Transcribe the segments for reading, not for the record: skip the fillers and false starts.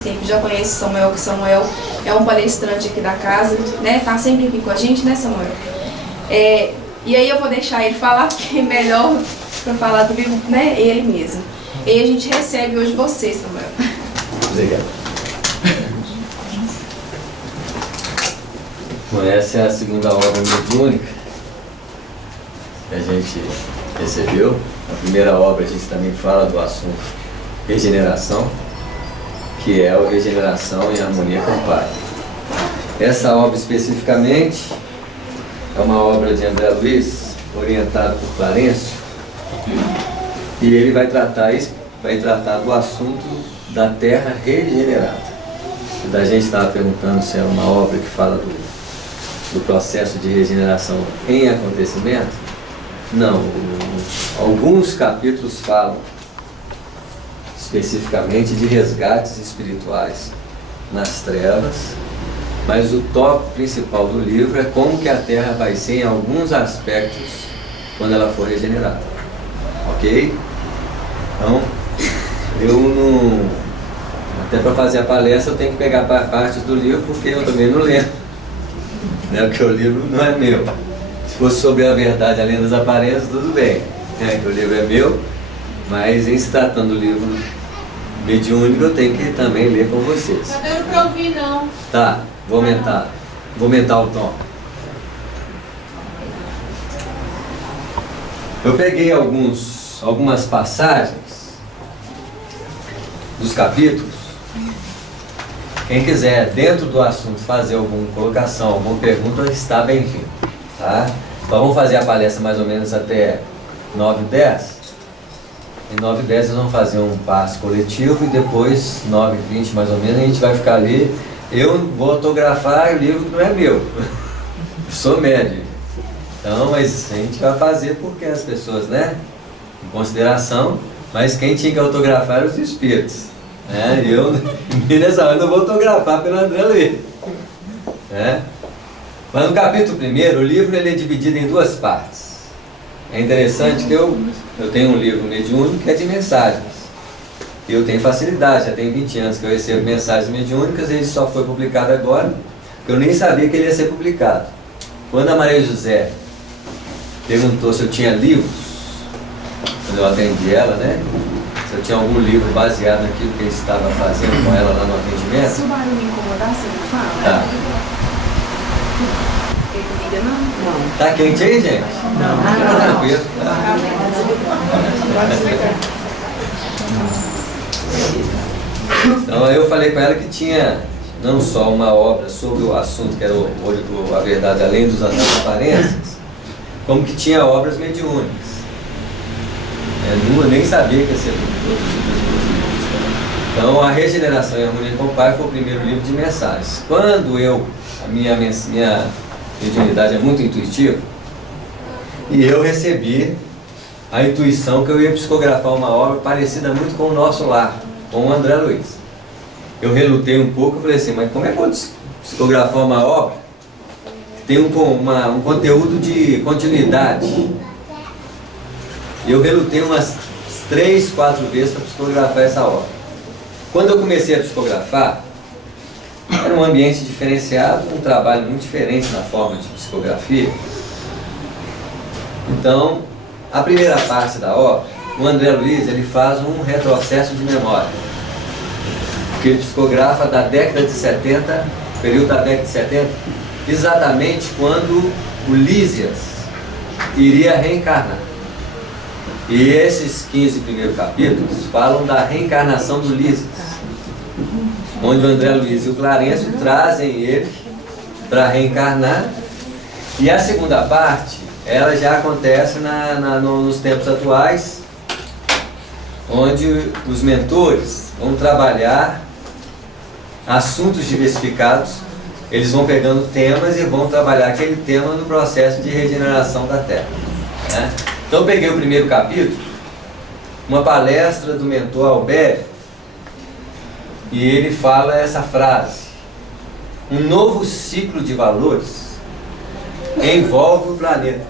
Sempre já conhece o Samuel, que Samuel é um palestrante aqui da casa, né? Tá sempre aqui com a gente, né, Samuel? E aí eu vou deixar ele falar, porque é melhor para falar do livro, né? Ele mesmo. E aí a gente recebe hoje você, Samuel. Obrigado. Bom, essa é a segunda obra mediúnica que a gente recebeu. A primeira obra a gente também fala do assunto regeneração, que é o Regeneração em Harmonia com o Pai. Essa obra especificamente é uma obra de André Luiz, orientado por Clarencio, e ele vai tratar do assunto da Terra regenerada. A gente estava perguntando se é uma obra que fala do processo de regeneração em acontecimento. Não, alguns capítulos falam especificamente de resgates espirituais nas trevas, mas o tópico principal do livro é como que a Terra vai ser em alguns aspectos quando ela for regenerada. Ok? Então, eu não... Até para fazer a palestra eu tenho que pegar partes do livro, porque eu também não lembro, né? Porque o livro não é meu. Se fosse sobre a verdade além das aparências, tudo bem, né? Que o livro é meu, mas em se tratando do livro mediúnico eu tenho que também ler com vocês. Não deu para ouvir, não. Tá, vou aumentar o tom. Eu peguei algumas passagens dos capítulos. Quem quiser, dentro do assunto, fazer alguma colocação, alguma pergunta, está bem-vindo, tá? Então vamos fazer a palestra mais ou menos até 9h10. Em 9h10 nós vamos fazer um passe coletivo e depois, 9h20 mais ou menos, a gente vai ficar ali. Eu vou autografar o livro que não é meu. Eu sou médium. Então, mas a gente vai fazer porque as pessoas, né? Em consideração, mas quem tinha que autografar eram os espíritos. Né? Eu, nessa hora, não vou autografar pelo André Luiz. Né? Mas no capítulo 1º, o livro ele é dividido em duas partes. É interessante que eu tenho um livro mediúnico que é de mensagens. Eu tenho facilidade, já tem 20 anos que eu recebo mensagens mediúnicas e ele só foi publicado agora, porque eu nem sabia que ele ia ser publicado. Quando a Maria José perguntou se eu tinha livros, quando eu atendi ela, né? Se eu tinha algum livro baseado naquilo que eu estava fazendo com ela lá no atendimento. Se o barulho me incomodar, você me fala? Tá. Não. Tá quente aí, gente? Não. Tá tranquilo. Tá. Então eu falei com ela que tinha não só uma obra sobre o assunto que era a verdade além das aparências, como que tinha obras mediúnicas. Eu nem sabia que ia ser então a Regeneração em Harmonia com o Pai foi o primeiro livro de mensagens. Quando a minha mediunidade é muito intuitiva, e eu recebi a intuição que eu ia psicografar uma obra parecida muito com o Nosso Lar, com o André Luiz. Eu relutei um pouco, eu falei assim, mas como é que eu vou psicografar uma obra que tem um conteúdo de continuidade? Eu relutei umas 3, 4 vezes para psicografar essa obra. Quando eu comecei a psicografar, era um ambiente diferenciado, um trabalho muito diferente na forma de psicografia. Então, a primeira parte da obra, o André Luiz ele faz um retrocesso de memória, porque ele psicografa da década de 70, período da década de 70, exatamente quando o Lísias iria reencarnar. E esses 15 primeiros capítulos falam da reencarnação do Lísias, onde o André Luiz e o Clarencio trazem ele para reencarnar. E a segunda parte, ela já acontece nos tempos atuais, onde os mentores vão trabalhar assuntos diversificados, eles vão pegando temas e vão trabalhar aquele tema no processo de regeneração da Terra. Né? Então eu peguei o primeiro capítulo, uma palestra do mentor Albério, e ele fala essa frase: um novo ciclo de valores envolve o planeta.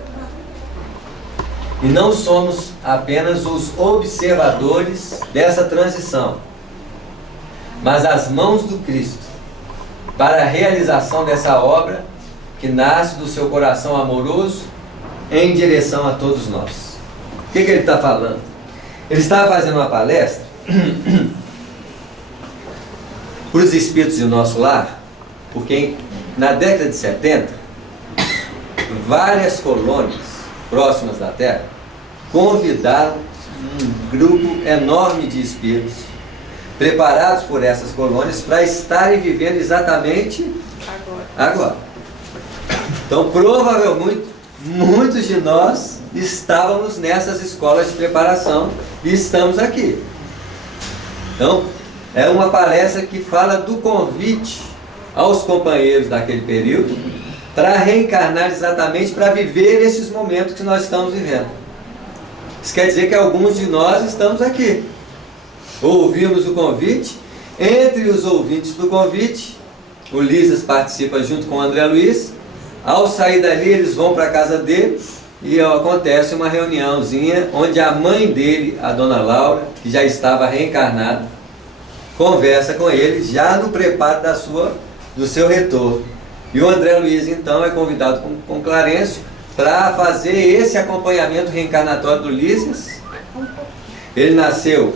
E não somos apenas os observadores dessa transição, mas as mãos do Cristo, para a realização dessa obra que nasce do seu coração amoroso em direção a todos nós. O que ele está falando? Ele estava fazendo uma palestra para os espíritos do nosso lar, porque na década de 70, várias colônias próximas da Terra convidaram um grupo enorme de espíritos preparados por essas colônias para estarem vivendo exatamente agora. Então, provavelmente, muitos de nós estávamos nessas escolas de preparação e estamos aqui. Então, é uma palestra que fala do convite aos companheiros daquele período para reencarnar exatamente para viver esses momentos que nós estamos vivendo. Isso quer dizer que alguns de nós estamos aqui. Ouvimos o convite. Entre os ouvintes do convite, o Lísias participa junto com o André Luiz. Ao sair dali, eles vão para a casa dele e acontece uma reuniãozinha onde a mãe dele, a dona Laura, que já estava reencarnada, conversa com ele já no preparo do seu retorno. E o André Luiz, então, é convidado com Clarencio para fazer esse acompanhamento reencarnatório do Lísias. Ele nasceu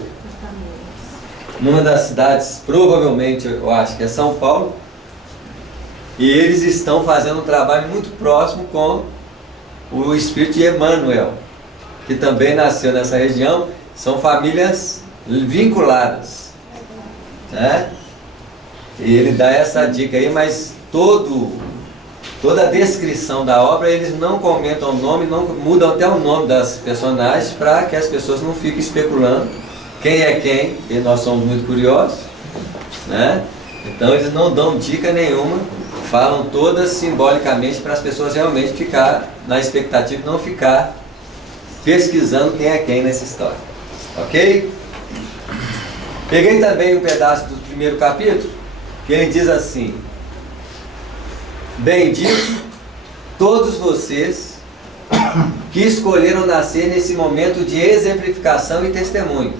numa das cidades, provavelmente, eu acho que é São Paulo, e eles estão fazendo um trabalho muito próximo com o espírito de Emmanuel, que também nasceu nessa região. São famílias vinculadas, né? E ele dá essa dica aí, mas toda a descrição da obra, eles não comentam o nome, não mudam até o nome das personagens, para que as pessoas não fiquem especulando quem é quem, e nós somos muito curiosos, né? Então eles não dão dica nenhuma, falam todas simbolicamente para as pessoas realmente ficar na expectativa de não ficar pesquisando quem é quem nessa história. Ok? Peguei também um pedaço do primeiro capítulo, que ele diz assim: bendito todos vocês que escolheram nascer nesse momento de exemplificação e testemunho,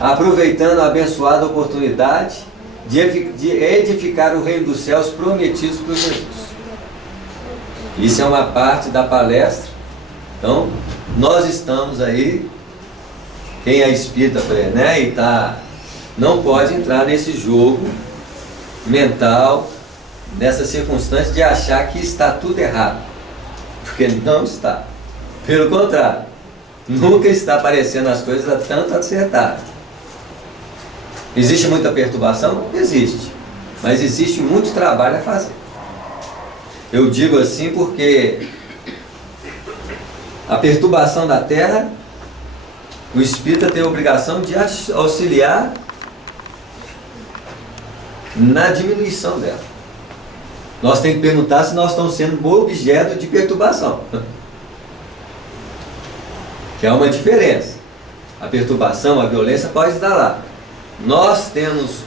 aproveitando a abençoada oportunidade de edificar o reino dos céus prometidos por Jesus. Isso é uma parte da palestra. Então, nós estamos aí, quem é espírita, né, e não pode entrar nesse jogo mental, nessa circunstância de achar que está tudo errado, porque não está. Pelo contrário, nunca está aparecendo as coisas tanto acertadas. Existe muita perturbação? Existe. Mas existe muito trabalho a fazer. Eu digo assim porque a perturbação da Terra, o espírita tem a obrigação de auxiliar na diminuição dela. Nós temos que perguntar se nós estamos sendo objeto de perturbação. Que é uma diferença. A perturbação, a violência pode estar lá. Nós temos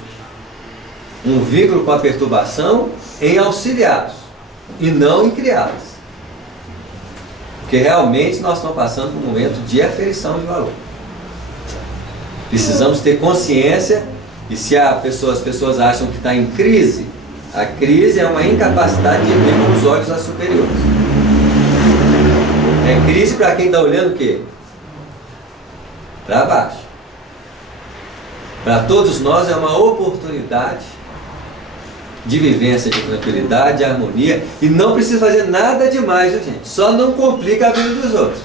um vínculo com a perturbação em auxiliá-los e não em criá-los. Porque realmente nós estamos passando por um momento de aferição de valor. Precisamos ter consciência, e se as pessoas acham que está em crise, a crise é uma incapacidade de ver com os olhos a superiores. É crise para quem está olhando o quê? Para baixo. Para todos nós é uma oportunidade de vivência, de tranquilidade, de harmonia, e não precisa fazer nada demais, gente? Só não complica a vida dos outros.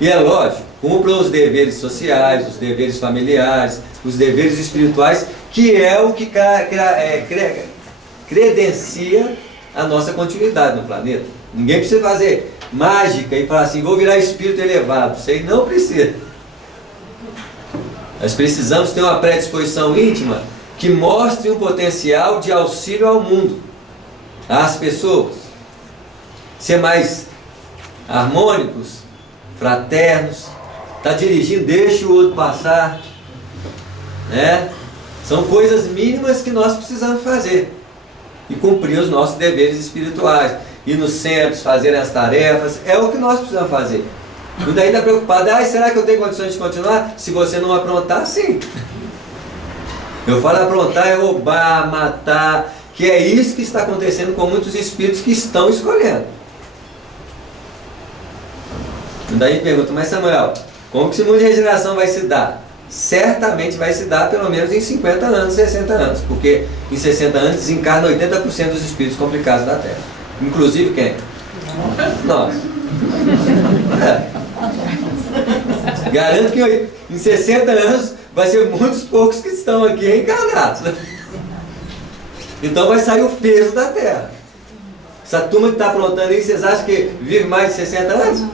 E é lógico, cumpram os deveres sociais, os deveres familiares, os deveres espirituais, que é o que credencia a nossa continuidade no planeta. Ninguém precisa fazer mágica e falar assim, vou virar espírito elevado. Isso aí não precisa. Nós precisamos ter uma predisposição íntima que mostre um potencial de auxílio ao mundo, às pessoas. Ser mais harmônicos, fraternos, está dirigindo, deixa o outro passar, né? São coisas mínimas que nós precisamos fazer e cumprir os nossos deveres espirituais. Ir nos centros, fazer as tarefas, é o que nós precisamos fazer. E daí está preocupado, será que eu tenho condições de continuar? Se você não aprontar, sim. Eu falo aprontar é roubar, matar, que é isso que está acontecendo com muitos espíritos que estão escolhendo. E daí pergunta, mas Samuel, como que esse mundo de regeneração vai se dar? Certamente vai se dar pelo menos em 50 anos, 60 anos, porque em 60 anos desencarna 80% dos espíritos complicados da Terra. Inclusive quem? Nós. Garanto que em 60 anos vai ser muitos poucos que estão aqui encarnados. Então vai sair o peso da Terra. Essa turma que está aprontando aí, vocês acham que vive mais de 60 anos?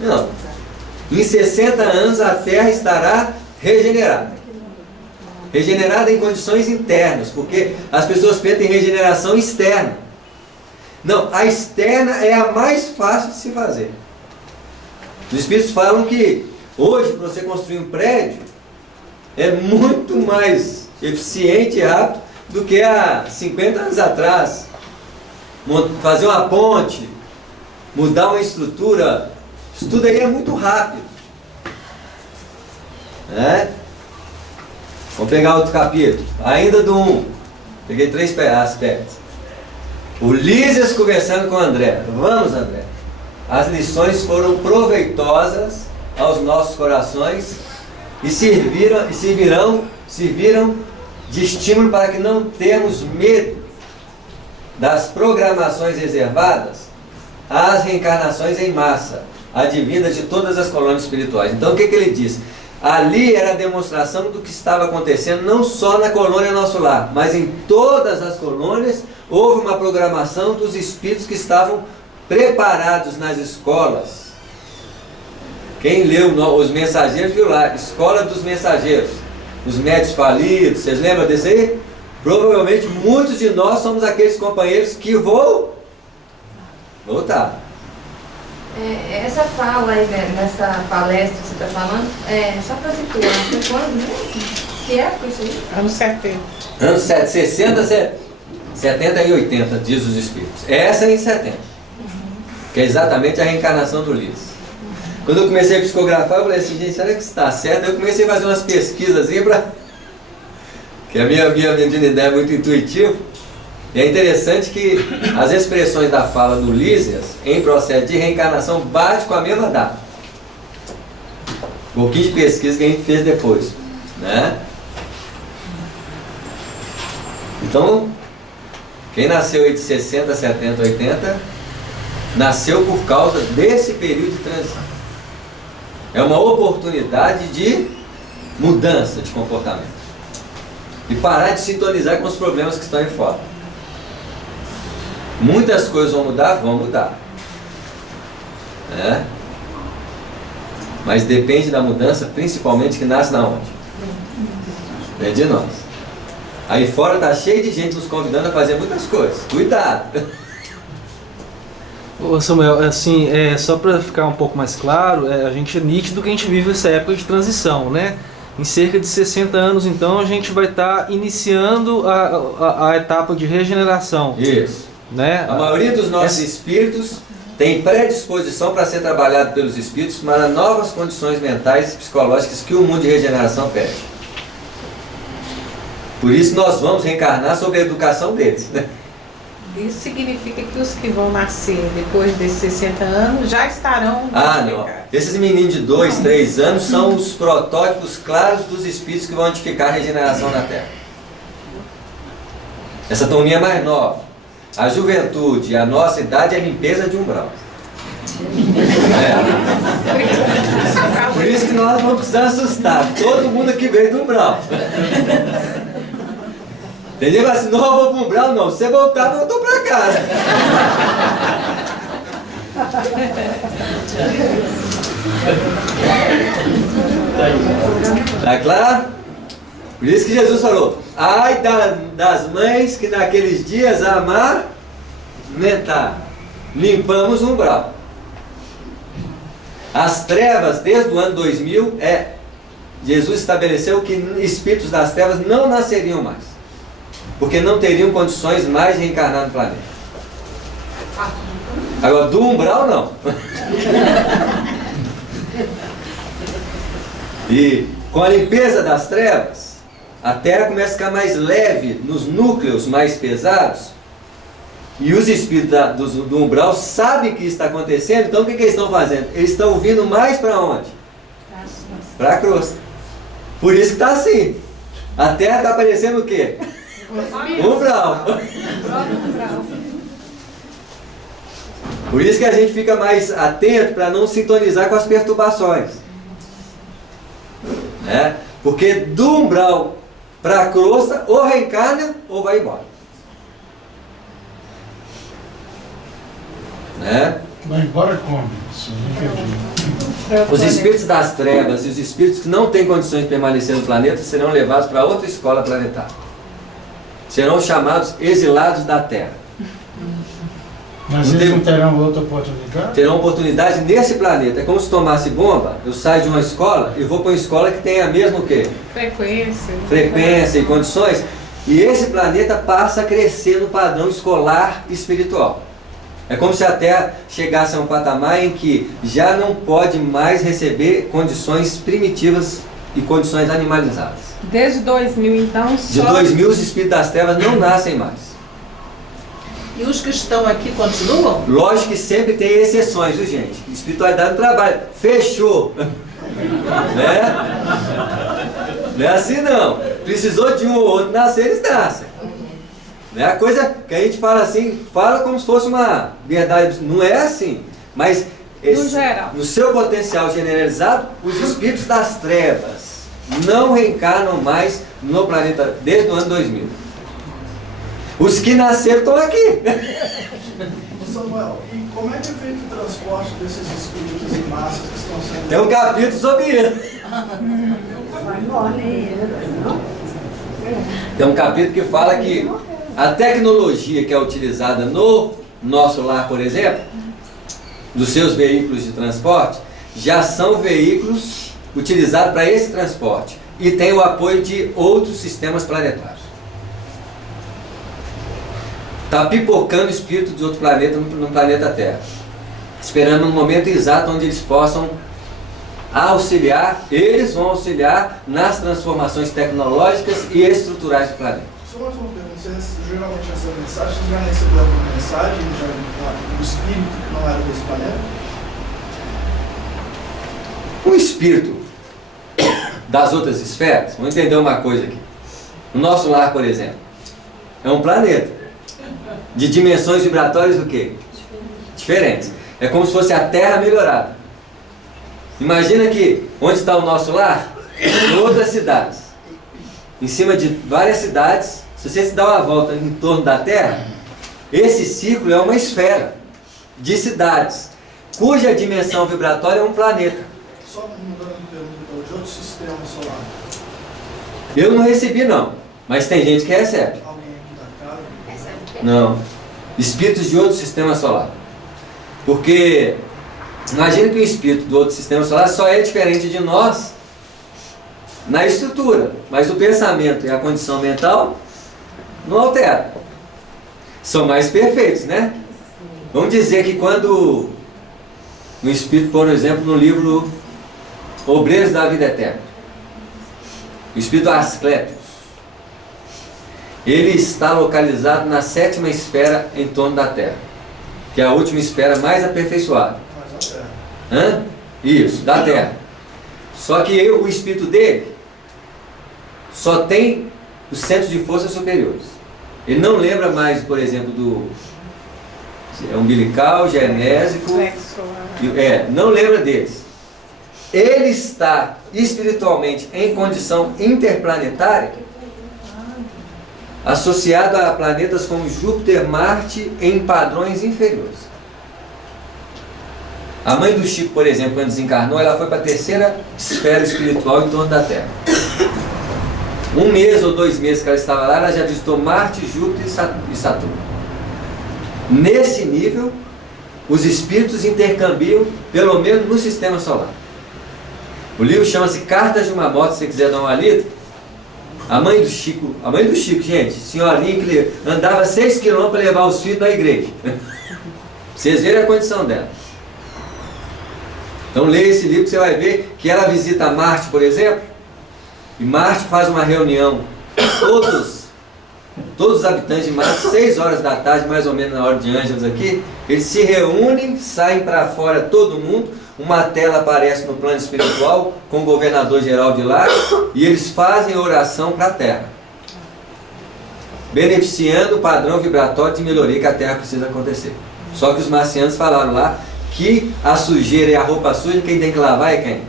Não. Em 60 anos a Terra estará regenerada. Regenerada em condições internas, porque as pessoas pensam em regeneração externa. Não, a externa é a mais fácil de se fazer. Os espíritos falam que hoje, para você construir um prédio, é muito mais eficiente e rápido do que há 50 anos atrás. Fazer uma ponte, mudar uma estrutura, isso tudo aí é muito rápido. Vamos pegar outro capítulo, ainda do 1. Peguei 3 aspectos. Ulisses conversando com André. Vamos, André. As lições foram proveitosas aos nossos corações e serviram de estímulo para que não tenhamos medo das programações reservadas às reencarnações em massa, advindas de todas as colônias espirituais. Então o que ele diz? Ali era a demonstração do que estava acontecendo não só na colônia Nosso Lar, mas em todas as colônias houve uma programação dos espíritos que estavam preparados nas escolas. Quem leu Os Mensageiros viu lá, Escola dos Mensageiros, os médios falidos, vocês lembram desse aí? Provavelmente muitos de nós somos aqueles companheiros que vão voltar. Essa fala aí, né, nessa palestra que você está falando, só para situar, foi quando mesmo? Que época isso aí? Anos 70. Anos 60, 70 e 80, diz os espíritos. Essa é em 70, que é exatamente a reencarnação do Ulisses. Quando eu comecei a psicografar, eu falei assim, gente, será que isso está certo? Eu comecei a fazer umas pesquisas aí que a minha mediunidade é muito intuitiva. E é interessante que as expressões da fala do Ulisses em processo de reencarnação bate com a mesma data. Um pouquinho de pesquisa que a gente fez depois, né? Então, quem nasceu aí de 60, 70, 80, nasceu por causa desse período de transição. É uma oportunidade de mudança de comportamento. E parar de sintonizar com os problemas que estão aí fora. Muitas coisas vão mudar. Mas depende da mudança, principalmente que nasce na onde? É de nós. Aí fora está cheio de gente nos convidando a fazer muitas coisas. Cuidado! Ô Samuel, assim, só para ficar um pouco mais claro, a gente é nítido que a gente vive essa época de transição, né? Em cerca de 60 anos, então, a gente vai estar iniciando a etapa de regeneração. Isso. Né? A maioria dos nossos espíritos tem predisposição para ser trabalhado pelos espíritos para novas condições mentais e psicológicas que o mundo de regeneração pede. Por isso nós vamos reencarnar sobre a educação deles, né? Isso significa que os que vão nascer depois desses 60 anos já estarão... Não. Esses meninos de 2, 3 anos são os protótipos claros dos espíritos que vão edificar a regeneração na Terra. Essa turminha mais nova. A juventude, a nossa idade é limpeza de umbral. Por isso que nós não precisamos assustar. Todo mundo aqui veio do umbral. Entendeu? Assim, não, eu vou pro umbral, não. Se você voltar, voltou pra casa. Tá claro? Por isso que Jesus falou, ai das mães que naqueles dias amamentar, limpamos o umbral. As trevas, desde o ano 2000, Jesus estabeleceu que espíritos das trevas não nasceriam mais, porque não teriam condições mais de reencarnar no planeta. Agora, do umbral, não. E com a limpeza das trevas, a Terra começa a ficar mais leve nos núcleos mais pesados, e os espíritos do umbral sabem que isso está acontecendo, então o que eles estão fazendo? Eles estão vindo mais para onde? Para a crosta. Por isso que está assim. A Terra está parecendo o quê? Umbral. Por isso que a gente fica mais atento para não sintonizar com as perturbações. Né? Porque do umbral para a crosta, ou reencarna ou vai embora. Né? Vai embora como? Isso não entendi. Os espíritos das trevas e os espíritos que não têm condições de permanecer no planeta serão levados para outra escola planetária. Serão chamados exilados da Terra. Mas eles não terão outra oportunidade? Terão oportunidade nesse planeta. É como se tomasse bomba, eu saio de uma escola e vou para uma escola que tem a mesma o quê? Frequência e condições. E esse planeta passa a crescer no padrão escolar espiritual. É como se a Terra chegasse a um patamar em que já não pode mais receber condições primitivas e condições animalizadas. Desde 2000, então, De 2000, os espíritos das trevas não nascem mais. E os que estão aqui continuam? Lógico que sempre tem exceções, viu, gente? Espiritualidade do trabalho. Fechou. Né? Não é assim não. Precisou de um ou outro nascer, eles nascem. Não é a coisa que a gente fala assim, fala como se fosse uma verdade. Não é assim. Mas no seu potencial generalizado, os espíritos das trevas não reencarnam mais no planeta desde o ano 2000. Os que nasceram estão aqui. Samuel, e como é que é feito o transporte desses espíritos em massa que estão sendo... Tem um capítulo sobre isso. Tem um capítulo que fala que a tecnologia que é utilizada no nosso lar, por exemplo, dos seus veículos de transporte, já são veículos utilizados para esse transporte e tem o apoio de outros sistemas planetários. Está pipocando espírito de outro planeta no planeta Terra, esperando um momento exato onde eles possam auxiliar, eles vão auxiliar nas transformações tecnológicas e estruturais do planeta. Só mais uma pergunta, você geralmente recebe mensagem, você já recebeu alguma mensagem do espírito que não era desse planeta? O espírito das outras esferas, vamos entender uma coisa aqui. O nosso lar, por exemplo, é um planeta de dimensões vibratórias do quê? Diferentes. É como se fosse a Terra melhorada. Imagina que onde está o nosso lar? Em outras cidades. Em cima de várias cidades, se você se dá uma volta em torno da Terra, esse ciclo é uma esfera de cidades, cuja dimensão vibratória é um planeta. Só mudando de pergunta, de outro sistema solar. Eu não recebi não, mas tem gente que recebe. Alguém aqui da casa? Não. Espíritos de outro sistema solar. Porque imagina que o espírito do outro sistema solar só é diferente de nós na estrutura, mas o pensamento e a condição mental não altera. São mais perfeitos, né? Vamos dizer que quando um espírito, por exemplo, no livro Obreiros da Vida Eterna, o espírito Asclepios, ele está localizado na 7ª esfera em torno da Terra, que é a última esfera mais aperfeiçoada. Mais da Terra. Isso, da Terra. Só que o espírito dele só tem os centros de força superiores. Ele não lembra mais, por exemplo, do umbilical, genésico. Não lembra deles. Ele está espiritualmente em condição interplanetária, associado a planetas como Júpiter, Marte, em padrões inferiores. A mãe do Chico, por exemplo, quando desencarnou, ela foi para a 3ª esfera espiritual em torno da Terra. 1 mês ou 2 meses que ela estava lá, ela já visitou Marte, Júpiter e Saturno. Nesse nível, os espíritos intercambiam, pelo menos no sistema solar. O livro chama-se Cartas de uma Morte, se você quiser dar uma lida. A mãe do Chico, gente, senhorinha que andava 6 quilômetros para levar os filhos na igreja. Vocês verem a condição dela. Então leia esse livro que você vai ver que ela visita Marte, por exemplo, e Marte faz uma reunião, todos os habitantes de Marte, 6 horas da tarde, mais ou menos na hora de Ângelos aqui, eles se reúnem, saem para fora todo mundo, uma tela aparece no plano espiritual com o governador geral de lá, e eles fazem oração para a Terra, beneficiando o padrão vibratório de melhoria que a Terra precisa acontecer. Só que os marcianos falaram lá que a sujeira e a roupa suja, quem tem que lavar é quem?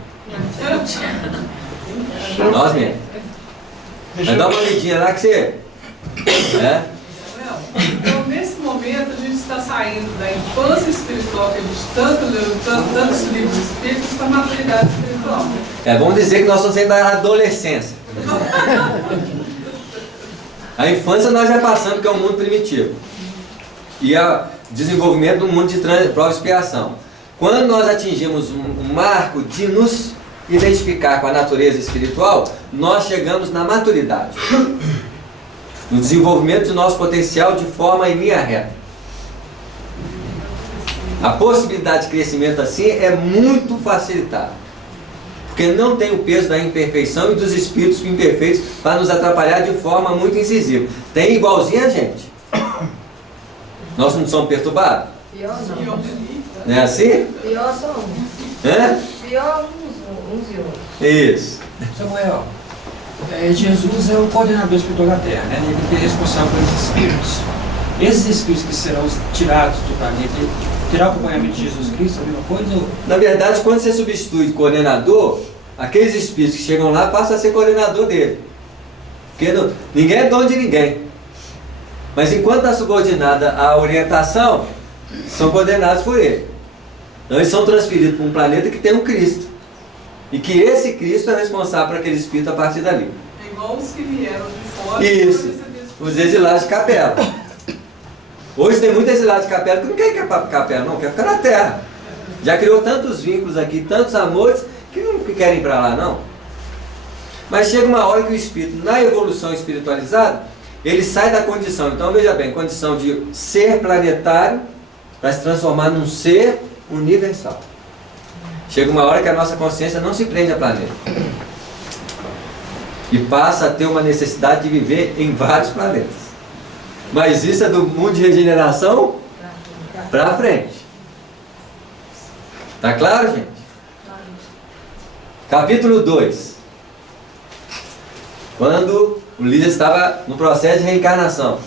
Nós mesmos. Mas dá uma olhadinha lá que você... Então, nesse momento, a gente está saindo da infância espiritual que a gente tanto leu, tantos livros espíritos, para a maturidade espiritual. Vamos dizer que nós estamos saindo da adolescência. A infância nós já passamos, que é um mundo primitivo. E o desenvolvimento do mundo de prova e expiação. Quando nós atingimos um marco de nos identificar com a natureza espiritual, nós chegamos na maturidade. No desenvolvimento do nosso potencial de forma em linha reta. A possibilidade de crescimento assim é muito facilitada. Porque não tem o peso da imperfeição e dos espíritos imperfeitos para nos atrapalhar de forma muito incisiva. Tem igualzinho a gente. Nós não somos perturbados? Pior não. Não é assim? Pior só uns. Pior uns e outros. Isso. Samuel, Jesus é o coordenador espiritual da Terra, né? Ele é responsável pelos espíritos. Esses espíritos que serão tirados do planeta, terá o acompanhamento de Jesus Cristo, a mesma coisa? Ou... Na verdade, quando você substitui coordenador, aqueles espíritos que chegam lá passam a ser coordenador dele. Porque ninguém é dono de ninguém. Mas enquanto está subordinada à orientação, são coordenados por ele. Então eles são transferidos para um planeta que tem um Cristo. E que esse Cristo é responsável por aquele espírito a partir dali. É igual os que vieram de fora. Isso, os exilados de capela. Hoje tem muitos exilados de capela que não quer ir para capela, não, quer ficar na terra. Já criou tantos vínculos aqui, tantos amores, que não querem ir para lá, não. Mas chega uma hora que o espírito, na evolução espiritualizada, ele sai da condição, então veja bem, condição de ser planetário para se transformar num ser universal. Chega uma hora que a nossa consciência não se prende a planeta. E passa a ter uma necessidade de viver em vários planetas. Mas isso é do mundo de regeneração para frente. Tá claro, gente? Capítulo 2. Quando o líder estava no processo de reencarnação.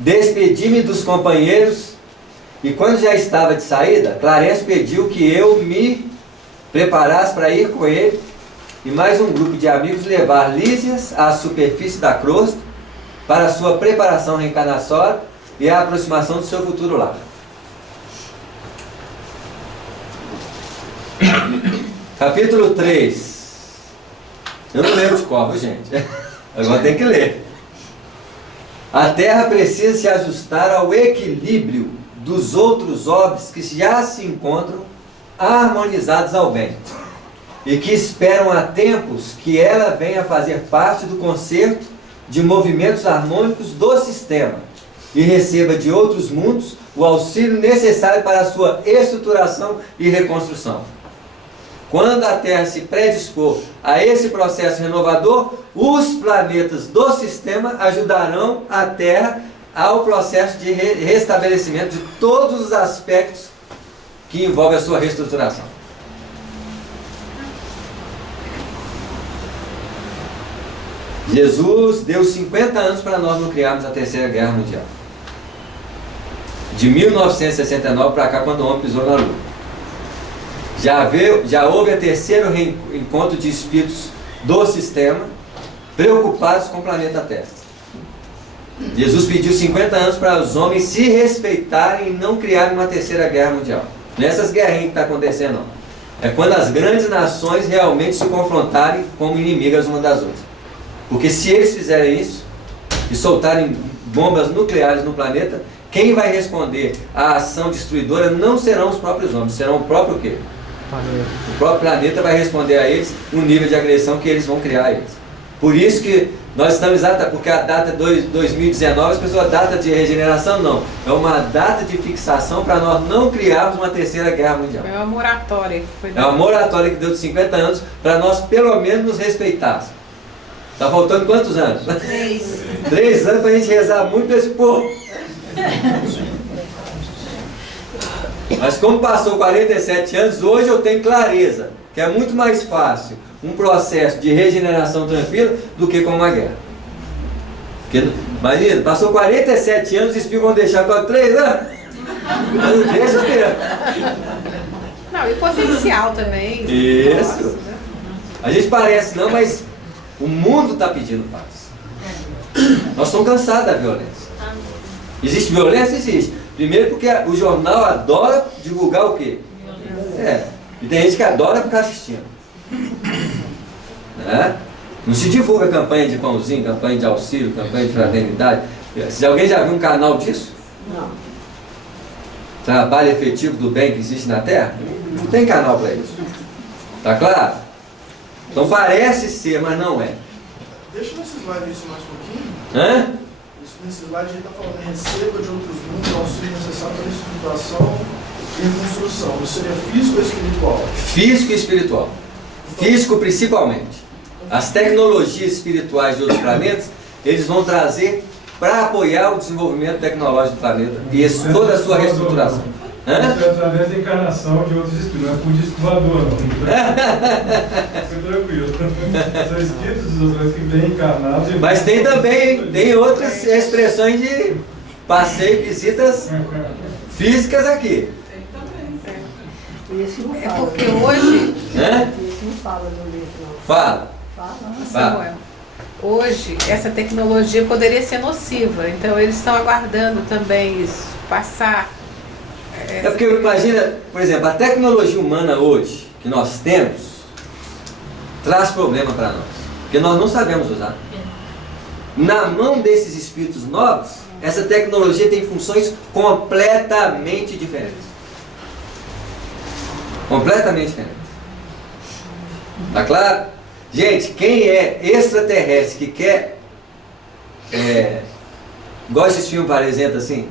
Despedi-me dos companheiros e quando já estava de saída, Clarence pediu que eu me preparasse para ir com ele e mais um grupo de amigos levar Lísias à superfície da crosta para a sua preparação reencarnatória e a aproximação do seu futuro lar. Capítulo 3. Eu não lembro de qual, viu, gente? Agora tem que ler. A Terra precisa se ajustar ao equilíbrio dos outros orbes que já se encontram harmonizados ao bem e que esperam há tempos que ela venha fazer parte do concerto de movimentos harmônicos do sistema e receba de outros mundos o auxílio necessário para a sua estruturação e reconstrução. Quando a Terra se predispor a esse processo renovador, os planetas do sistema ajudarão a Terra ao processo de restabelecimento de todos os aspectos que envolvem a sua reestruturação. Jesus deu 50 anos para nós não criarmos a Terceira Guerra Mundial. De 1969 para cá, quando o homem pisou na Lua. Já houve o terceiro encontro de espíritos do sistema preocupados com o planeta Terra. Jesus pediu 50 anos para os homens se respeitarem e não criarem uma terceira guerra mundial. Nessas guerrinhas que está acontecendo, não. É quando as grandes nações realmente se confrontarem como inimigas umas das outras. Porque se eles fizerem isso e soltarem bombas nucleares no planeta, quem vai responder à ação destruidora não serão os próprios homens, serão o próprio o quê? O próprio planeta vai responder a eles o nível de agressão que eles vão criar a eles. Por isso que nós estamos porque a data 2019, as pessoas, data de regeneração não, é uma data de fixação para nós não criarmos uma terceira guerra mundial. É uma moratória que foi É uma moratória que deu de 50 anos para nós pelo menos nos respeitarmos. Tá faltando quantos anos? 3. 3 anos pra gente rezar muito esse povo. Mas como passou 47 anos, hoje eu tenho clareza que é muito mais fácil um processo de regeneração tranquila do que com uma guerra. Porque, imagina, passou 47 anos, os espíritos vão deixar para 3 anos. Não deixa mesmo. Não, e potencial também. Isso. Nossa, né? A gente parece não, mas o mundo está pedindo paz. Nós estamos cansados da violência. Existe violência? Existe. Primeiro porque o jornal adora divulgar o quê? E tem gente que adora ficar assistindo. Né? Não se divulga campanha de pãozinho, campanha de auxílio, campanha de fraternidade. Se alguém já viu um canal disso? Não. Trabalho efetivo do bem que existe na Terra? Não tem canal para isso. Tá claro? Então parece ser, mas não é. Deixa nesse slide isso mais um pouquinho. Hã? Nesse slide a gente está falando, receba de outros mundos o auxílio necessário para a estruturação e reconstrução. Isso seria físico ou espiritual? Físico e espiritual. Físico principalmente. As tecnologias espirituais de outros planetas, eles vão trazer para apoiar o desenvolvimento tecnológico do planeta e toda a sua reestruturação. Isso é através da encarnação de outros espíritos, não é por disco voador, não. Fica tranquilo. São espíritos dos outros que vêm encarnados. Mas tem também, tem outras expressões de passeio e visitas físicas aqui. Isso não É fala. porque hoje, Isso não fala no livro, não. Fala. Fala? Samuel, hoje essa tecnologia poderia ser nociva, então eles estão aguardando também isso, passar. É porque imagina, por exemplo, a tecnologia humana hoje, que nós temos, traz problema para nós, porque nós não sabemos usar. Na mão desses espíritos nobres, essa tecnologia tem funções completamente diferentes. Completamente diferentes. Tá claro? Gente, quem é extraterrestre que quer, igual esses filmes apresentam assim,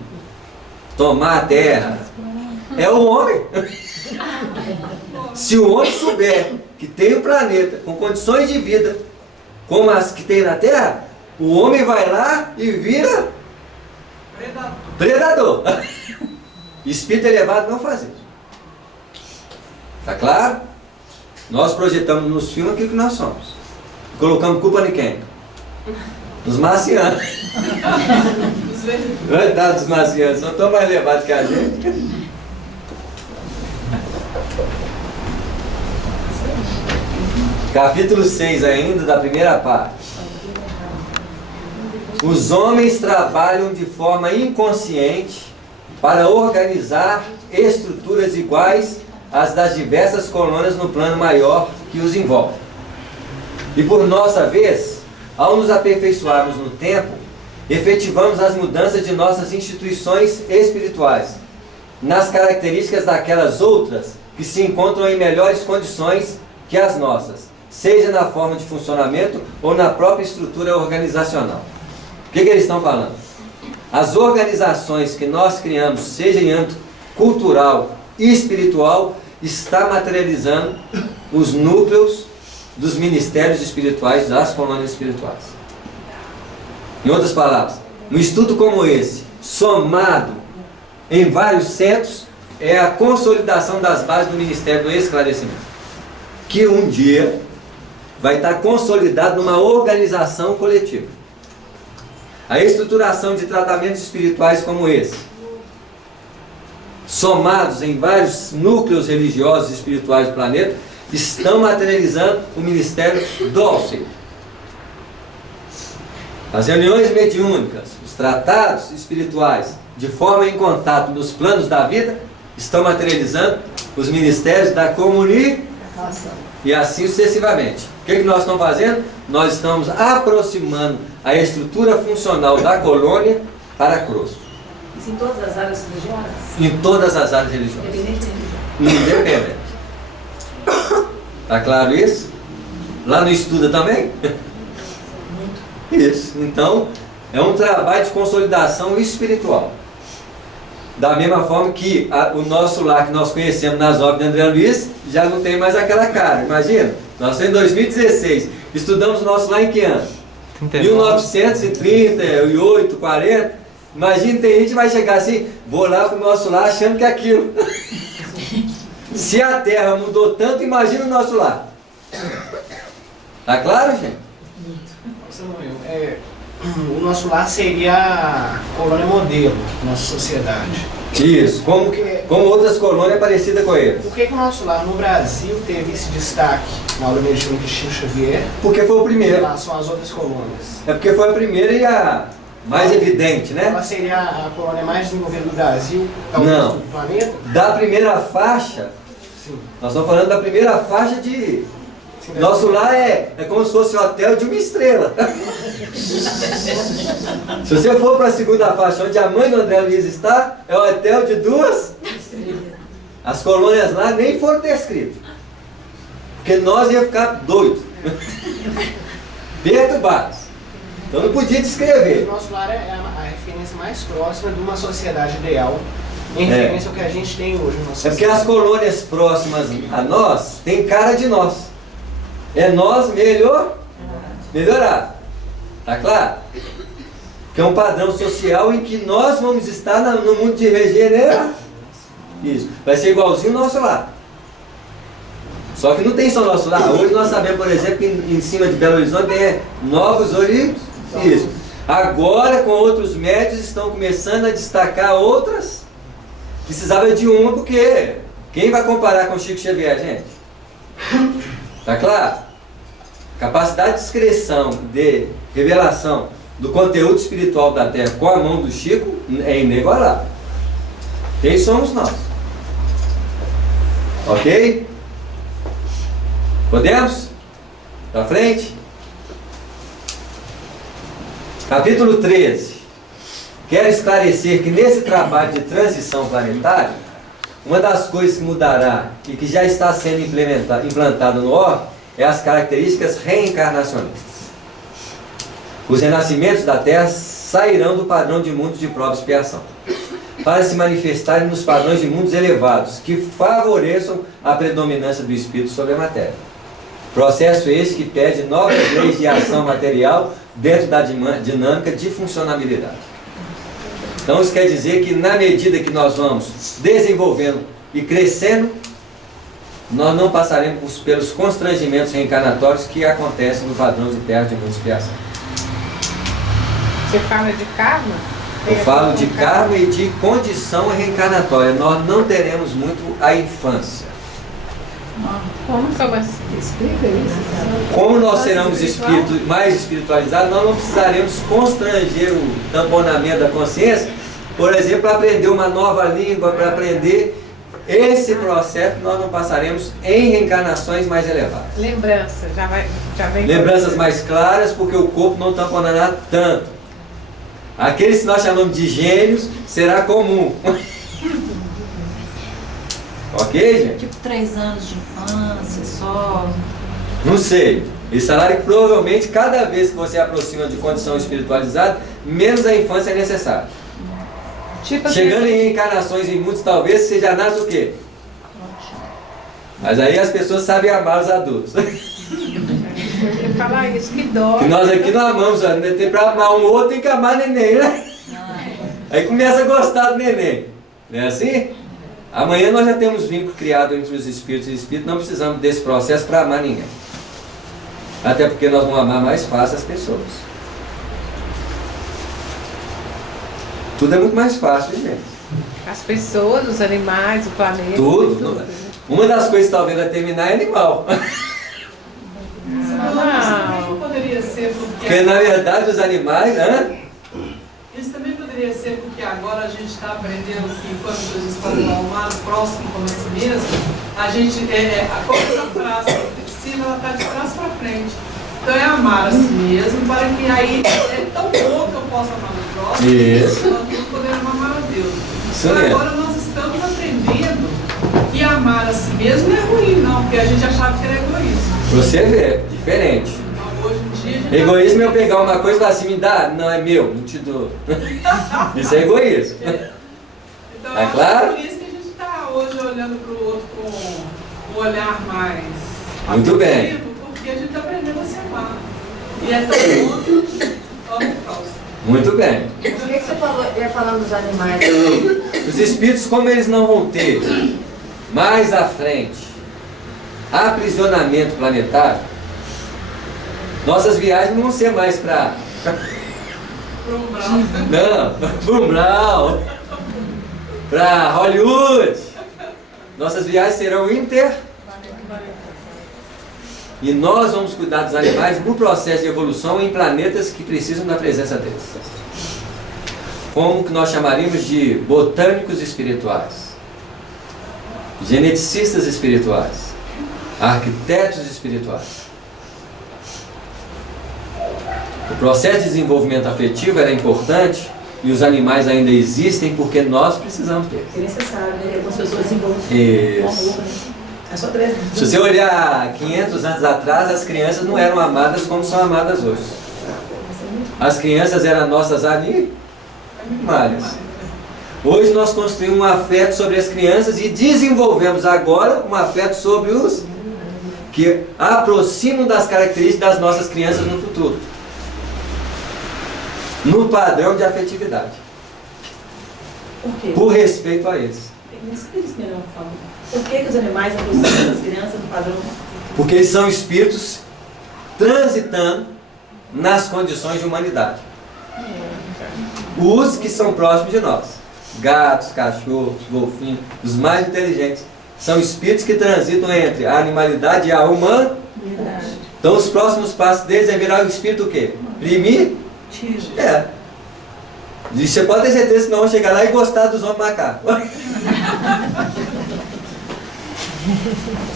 tomar a Terra, é o homem. Se o homem souber que tem um planeta com condições de vida como as que tem na Terra, o homem vai lá e vira predador. Espírito elevado não faz isso. Tá claro? Nós projetamos nos filmes aquilo que nós somos. Colocamos culpa em quem? Nos marcianos. Verdade, os marcianos são tão mais elevados que a gente. Capítulo 6 ainda, da primeira parte. Os homens trabalham de forma inconsciente para organizar estruturas iguais às das diversas colônias no plano maior que os envolve. E por nossa vez, ao nos aperfeiçoarmos no tempo, efetivamos as mudanças de nossas instituições espirituais, nas características daquelas outras que se encontram em melhores condições que as nossas, seja na forma de funcionamento ou na própria estrutura organizacional. O que eles estão falando? As organizações que nós criamos, seja em âmbito cultural e espiritual, está materializando os núcleos dos ministérios espirituais, das colônias espirituais. Em outras palavras, um estudo como esse, somado em vários centros, é a consolidação das bases do Ministério do Esclarecimento, que um dia vai estar consolidado numa organização coletiva. A estruturação de tratamentos espirituais como esse, somados em vários núcleos religiosos e espirituais do planeta, estão materializando o Ministério do Auxílio. As reuniões mediúnicas, os tratados espirituais, de forma em contato nos planos da vida, estão materializando os ministérios da comunicação. E assim sucessivamente. O que nós estamos fazendo? Nós estamos aproximando a estrutura funcional da colônia para a CROSP. Isso em todas as áreas religiosas? Em todas as áreas religiosas. Independente da religião. Independente. Tá claro isso? Lá no estuda também? Isso. Então, é um trabalho de consolidação espiritual. Da mesma forma que o nosso lar que nós conhecemos nas obras de André Luiz já não tem mais aquela cara. Imagina, nós estamos em 2016 Estudamos o nosso lar em que ano? 39. 1938, 40. Imagina, tem gente que vai chegar assim, vou lá pro nosso lar achando que é aquilo. Se a Terra mudou tanto, imagina o nosso lar. Tá claro, gente? O nosso lar seria a colônia modelo da nossa sociedade. Isso, como outras colônias parecidas com ele. Por que o nosso lar no Brasil teve esse destaque na aula mediúnica de Chico Xavier? Porque foi o primeiro. Em relação às outras colônias. É porque foi a primeira e a mais evidente, né? Ela seria a colônia mais desenvolvida do Brasil, talvez Não. do planeta? Da primeira faixa, Sim. nós estamos falando da primeira faixa de... Nosso lar é como se fosse o hotel de uma estrela. Se você for para a segunda faixa, onde a mãe do André Luiz está, é o hotel de 2 estrelas. As colônias lá nem foram descritas. Porque nós ia ficar doidos. Perturbados. Então não podia descrever. O nosso lar é a referência mais próxima de uma sociedade ideal, em referência ao que a gente tem hoje. É porque as colônias próximas a nós têm cara de nós. É nós melhorar. Tá claro? Que é um padrão social em que nós vamos estar no mundo de regenerar. Isso. Vai ser igualzinho o nosso lar. Só que não tem só o nosso lar. Hoje nós sabemos, por exemplo, que em cima de Belo Horizonte tem Novos Horizontes. Isso. Agora, com outros médios, estão começando a destacar outras. Precisava de uma, porque quem vai comparar com Chico Xavier, gente? Tá claro? Capacidade de discrição, de revelação do conteúdo espiritual da Terra com a mão do Chico é inigualável. Quem somos nós? Ok? Podemos? Pra frente? Capítulo 13. Quero esclarecer que nesse trabalho de transição planetária, uma das coisas que mudará e que já está sendo implantada no órgão é as características reencarnacionistas. Os renascimentos da Terra sairão do padrão de mundos de prova e expiação, para se manifestarem nos padrões de mundos elevados, que favoreçam a predominância do espírito sobre a matéria. Processo este que pede novas leis de ação material dentro da dinâmica de funcionabilidade. Então isso quer dizer que na medida que nós vamos desenvolvendo e crescendo, nós não passaremos pelos constrangimentos reencarnatórios que acontecem no padrão de terra de muita expiação. Você fala de karma? Eu falo de karma e de condição reencarnatória. Nós não teremos muito a infância. Como assim? Explica isso. Como nós seremos espíritos mais espiritualizados, nós não precisaremos constranger o tamponamento da consciência, por exemplo, para aprender uma nova língua, para aprender esse processo, nós não passaremos em reencarnações mais elevadas. Lembrança, já vem. Lembranças mais claras, porque o corpo não tamponará tanto. Aqueles que nós chamamos de gênios será comum. Ok, gente? Tipo 3 anos de infância só. Não sei. Isso é que provavelmente cada vez que você aproxima de condição espiritualizada, menos a infância é necessária. Tipo Chegando assim, em encarnações em mundos, talvez você já nasce o quê? Mas aí as pessoas sabem amar os adultos. eu ia falar isso, que dó. Que nós aqui não amamos, né? Tem para amar um outro, tem que amar neném, né? Aí começa a gostar do neném. Não é assim? Amanhã nós já temos vínculo criado entre os espíritos e espíritos, não precisamos desse processo para amar ninguém. Até porque nós vamos amar mais fácil as pessoas. Tudo é muito mais fácil, gente. As pessoas, os animais, o planeta. Tudo. Uma das coisas que talvez vai terminar é animal. Isso também poderia ser Porque na verdade os animais... Isso também poderia ser porque agora a gente está aprendendo que quando Jesus falou ao mar próximo como a si mesmo, a gente, como essa frase reflexiva, ela está de trás para frente. Então é amar a si mesmo, para que aí é tão bom que eu possa amar o próximo, Isso. nós podemos amar a Deus. Isso Então mesmo. agora nós estamos aprendendo que amar a si mesmo não é ruim, não, porque a gente achava que era egoísmo. Você vê, diferente. Então, hoje em dia a gente Egoísmo é eu pegar uma coisa e falar assim, me dá, não é meu, não te dou. Isso é egoísmo. Então, É claro? por isso que a gente está hoje olhando para o outro com um olhar mais Muito bem. afetivo, porque aqui a gente está aprendendo a se amar. E é tão bom que ama o próximo. Muito bem. O que você ia falando dos animais? Os espíritos, como eles não vão ter mais à frente aprisionamento planetário, nossas viagens não vão ser mais para... Não, Umbral, para Hollywood. Nossas viagens serão e nós vamos cuidar dos animais no processo de evolução em planetas que precisam da presença deles. Como que nós chamaríamos de botânicos espirituais, geneticistas espirituais, arquitetos espirituais. O processo de desenvolvimento afetivo era importante e os animais ainda existem porque nós precisamos deles. É necessário, né? Algumas pessoas desenvolvem. Isso. É só 3 anos. Se você olhar 500 anos atrás, as crianças não eram amadas como são amadas hoje. As crianças eram nossas animais. Hoje nós construímos um afeto sobre as crianças e desenvolvemos agora um afeto sobre os que aproximam das características das nossas crianças no futuro. No padrão de afetividade. Por quê? Por respeito a eles. Por que os animais aproximam das crianças do padrão? Porque eles são espíritos transitando nas condições de humanidade. Os que são próximos de nós. Gatos, cachorros, golfinhos, os mais inteligentes. São espíritos que transitam entre a animalidade e a humana. Então os próximos passos deles é virar o espírito o quê? Primitivo. É. E você pode ter certeza que não vão chegar lá e gostar dos homens macacos.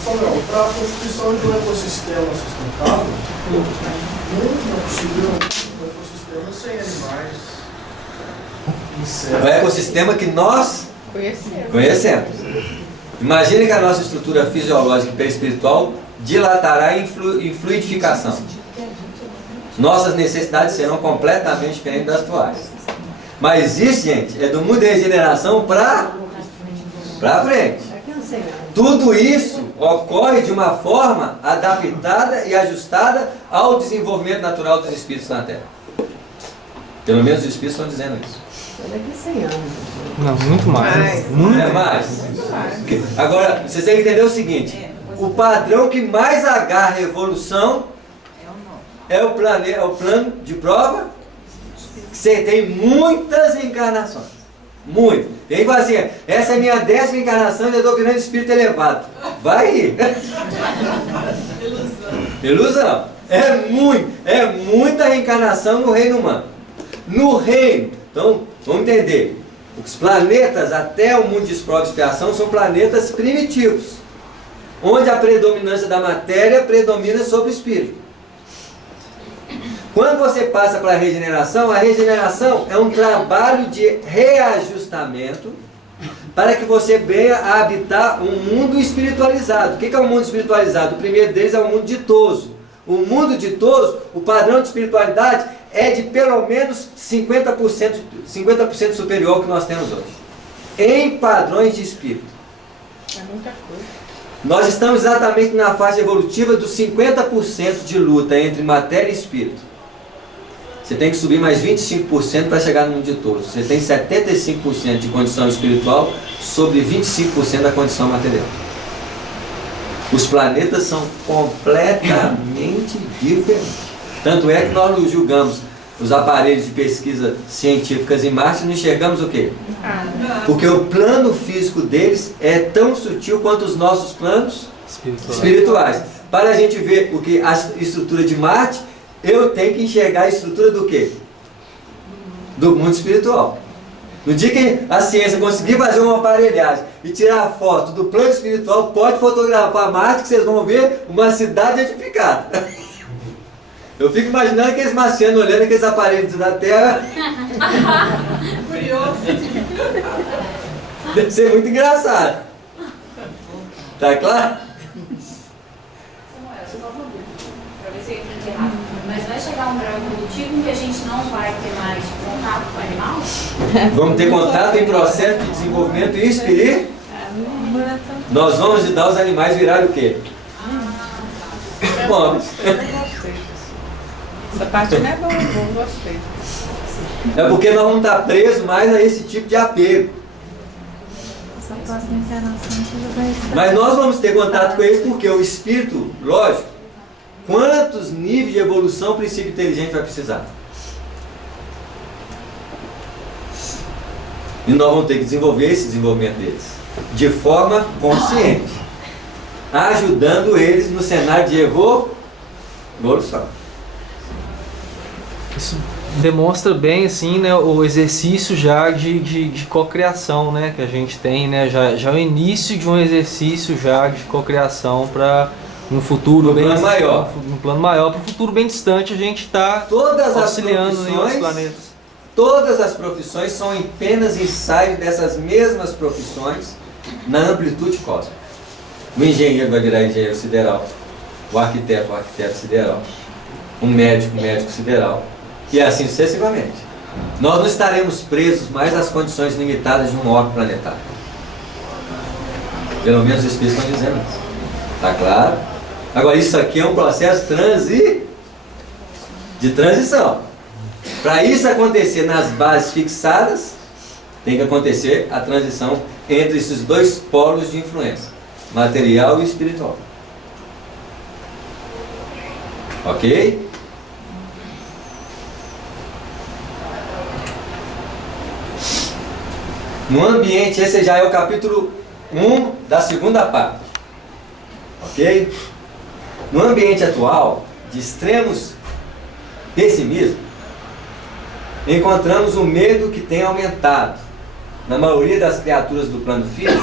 Samuel, para a constituição de um ecossistema sustentável, não é possível um ecossistema sem animais, insetos. É o ecossistema que nós conhecemos. Imagine que a nossa estrutura fisiológica e perispiritual dilatará em fluidificação. Nossas necessidades serão completamente diferentes das atuais. Mas isso, gente, é do mundo de regeneração para frente. Tudo isso ocorre de uma forma adaptada e ajustada ao desenvolvimento natural dos espíritos na Terra. Pelo menos os espíritos estão dizendo isso. Daqui 100 anos. Não, muito mais. Muito mais. Agora, vocês têm que entender o seguinte: o padrão que mais agarra a evolução é o plano de prova. Você tem muitas encarnações. Muito. E aí fala assim: essa é a minha 10ª encarnação e eu estou virando espírito elevado. Vai ir. Ilusão. É muita reencarnação no reino humano. No reino. Então, vamos entender. Os planetas, até o mundo de prova e expiação, são planetas primitivos, onde a predominância da matéria predomina sobre o espírito. Quando você passa para a regeneração é um trabalho de reajustamento para que você venha a habitar um mundo espiritualizado. O que é um mundo espiritualizado? O primeiro deles é o mundo ditoso. O mundo ditoso, o padrão de espiritualidade é de pelo menos 50% superior ao que nós temos hoje. Em padrões de espírito. É muita coisa. Nós estamos exatamente na fase evolutiva dos 50% de luta entre matéria e espírito. Você tem que subir mais 25% para chegar no mundo ditoso. Você tem 75% de condição espiritual sobre 25% da condição material. Os planetas são completamente diferentes. Tanto é que nós julgamos os aparelhos de pesquisa científicas em Marte e não enxergamos o quê? Porque o plano físico deles é tão sutil quanto os nossos planos espirituais. Para a gente ver o que a estrutura de Marte, eu tenho que enxergar a estrutura do quê? Do mundo espiritual. No dia que a ciência conseguir fazer uma aparelhagem e tirar a foto do plano espiritual, pode fotografar Marte que vocês vão ver uma cidade edificada. Eu fico imaginando aqueles marcianos olhando aqueles aparelhos da Terra. Curioso. Deve ser muito engraçado. Tá claro? Samuel, só uma dúvida, para ver se eu entendi errado. Mas vai chegar um grau evolutivo em que a gente não vai ter mais contato com o animal? Vamos ter contato em processo de desenvolvimento espiritual. Nós vamos ajudar os animais a virar o quê? pobres. Essa parte não é boa, não gostei. É porque nós vamos estar presos mais a esse tipo de apego. Essa próxima encarnação já vai estar. Mas nós vamos ter contato com eles porque o espírito, lógico, quantos níveis de evolução o princípio inteligente vai precisar? E nós vamos ter que desenvolver esse desenvolvimento deles de forma consciente, ajudando eles no cenário de evolução. Isso demonstra bem assim, né, o exercício já de cocriação, né, que a gente tem, né, já o início de um exercício já de cocriação para um futuro bem maior. Um plano maior para um futuro bem distante. A gente está auxiliando em outros planetas. Todas as profissões são apenas ensaios dessas mesmas profissões na amplitude cósmica. O engenheiro vai virar engenheiro sideral, o arquiteto sideral, o médico sideral, e assim sucessivamente. Nós não estaremos presos mais às condições limitadas de um orbe planetário. Pelo menos os espíritos estão dizendo isso. Está claro? Agora, isso aqui é um processo de transição. Para isso acontecer nas bases fixadas, tem que acontecer a transição entre esses dois polos de influência, material e espiritual. Ok? No ambiente, esse já é o capítulo 1 da segunda parte. Ok? No ambiente atual, de extremos pessimismo, encontramos o medo que tem aumentado na maioria das criaturas do plano físico,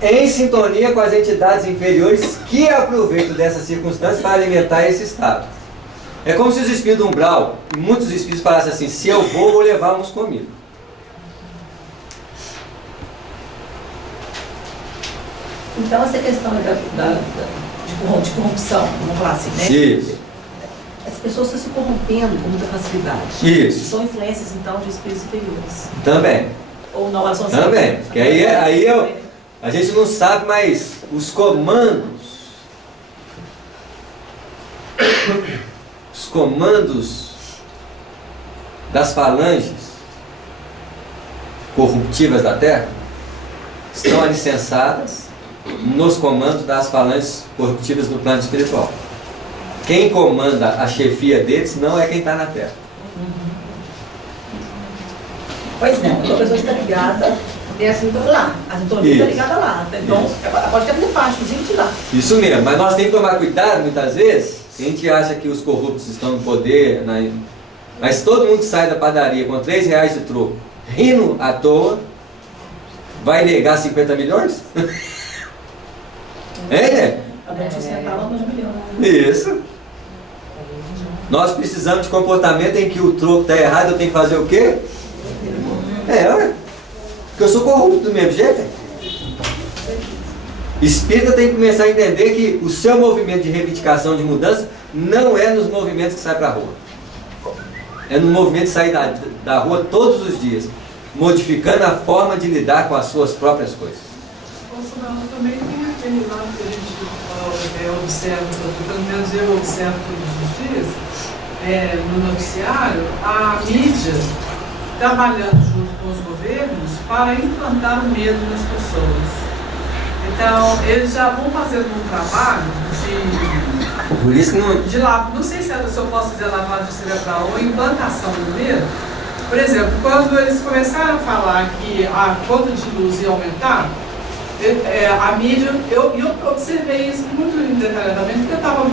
em sintonia com as entidades inferiores que aproveitam dessas circunstâncias para alimentar esse estado. É como se os espíritos do umbral, e muitos espíritos falassem assim: se eu vou levar uns comigo. Então essa questão de corrupção, vamos falar assim, né? Isso. As pessoas estão se corrompendo com muita facilidade. Isso. São influências, então, de espíritos superiores. Também. Ou não, elas são Também. Porque a gente não sabe, mas os comandos das falanges corruptivas da Terra estão alicerçadas nos comandos das falanges corruptivas do plano espiritual. Quem comanda a chefia deles não é quem está na Terra. Pois não, então a pessoa está ligada lá. A sintonia está ligada lá. Então, ela pode ter muito parte, inclusive, de lá. Isso mesmo, mas nós temos que tomar cuidado, muitas vezes. A gente acha que os corruptos estão no poder, mas todo mundo que sai da padaria com R$3 de troco, rindo à toa, vai negar 50 milhões? É? Isso. Nós precisamos de comportamento em que o troco está errado, eu tenho que fazer o quê? Ué. Porque eu sou corrupto do mesmo jeito. Espírita tem que começar a entender que o seu movimento de reivindicação de mudança não é nos movimentos que sai para a rua. É no movimento de sair da rua todos os dias, modificando a forma de lidar com as suas próprias coisas. Também tem aquele lado que a gente observa, pelo menos eu observo todos os dias, no noticiário, a mídia trabalhando junto com os governos para implantar o medo nas pessoas. Então, eles já vão fazendo um trabalho Por isso que não sei se eu posso dizer lavagem cerebral ou implantação do medo. Por exemplo, quando eles começaram a falar que a conta de luz ia aumentar, a mídia, eu observei isso muito detalhadamente, porque eu estava,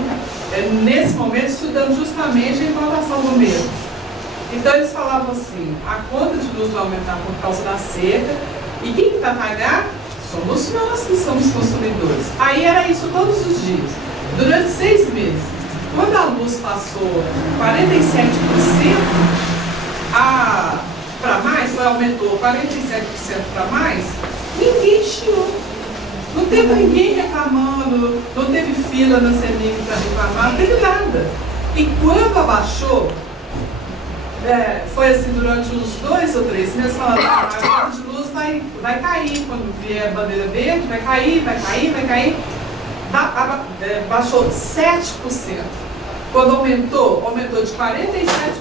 nesse momento, estudando justamente a implantação do medo. Então, eles falavam assim: a conta de luz vai aumentar por causa da seca, e quem que vai pagar? Somos nós que somos consumidores. Aí era isso todos os dias, durante 6 meses. Quando a luz passou 47% para mais, aumentou 47% para mais, ninguém chiou. Não teve ninguém reclamando, não teve fila na CEMIG para reclamar, não teve nada. E quando abaixou, foi assim durante uns 2 ou 3 meses, falando: a conta de luz vai cair, quando vier a bandeira verde, vai cair. baixou 7%. Quando aumentou de 47%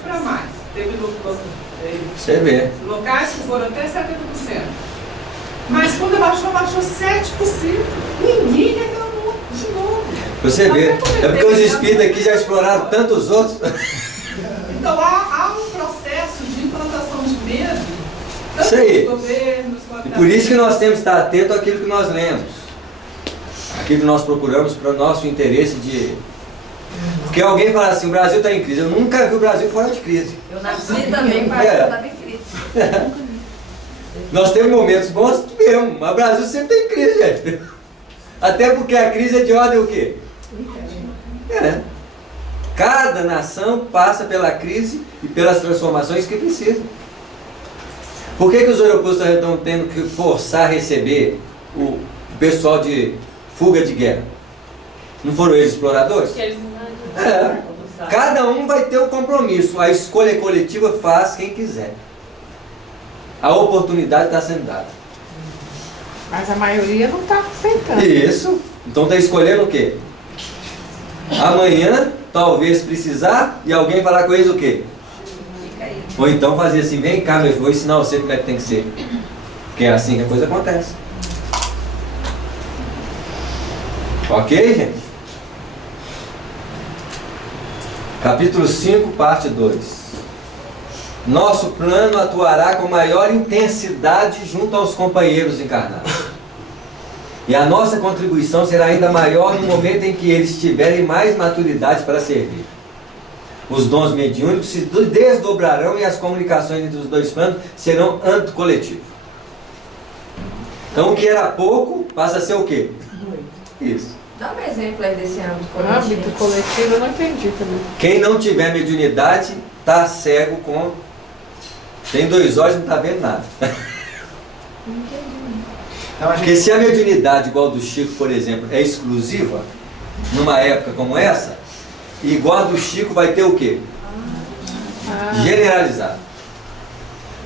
para mais. Teve você vê. locais que foram até 70%. Mas quando baixou 7%. Ninguém reclamou de novo. Você vê. É porque os espíritos aqui já exploraram tantos outros. Então há um processo de implantação de medo, tanto Isso aí. dos governos, E por isso que nós temos que estar atentos àquilo que nós lemos. Aquilo que nós procuramos para o nosso interesse de... Porque alguém fala assim, o Brasil está em crise. Eu nunca vi o Brasil fora de crise. Eu nasci também, pai, eu estava em crise. Nós temos momentos bons mesmo, mas o Brasil sempre tem crise, gente. Até porque a crise é de ordem o quê? Cada nação passa pela crise e pelas transformações que precisa. Por que os europeus estão tendo que forçar a receber o pessoal de fuga de guerra? Não foram eles exploradores? Cada um vai ter um compromisso. A escolha coletiva faz quem quiser. A oportunidade está sendo dada. Mas a maioria não está aceitando. Isso. Então está escolhendo o quê? Amanhã, talvez precisar, e alguém falar com eles o quê? Ou então fazer assim, vem cá, meu, vou ensinar você como é que tem que ser. Porque é assim que a coisa acontece. Ok, gente? Capítulo 5, parte 2. Nosso plano atuará com maior intensidade junto aos companheiros encarnados. E a nossa contribuição será ainda maior no momento em que eles tiverem mais maturidade para servir. Os dons mediúnicos se desdobrarão e as comunicações entre os dois planos serão âmbito coletivo. Então o que era pouco passa a ser o quê? Isso. Dá um exemplo aí desse âmbito coletivo. coletivo. Âmbito coletivo eu não entendi também. Quem não tiver mediunidade está cego com... Tem 2 olhos e não está vendo nada. Porque se a mediunidade, igual do Chico, por exemplo, é exclusiva, numa época como essa, igual a do Chico vai ter o quê? Generalizado.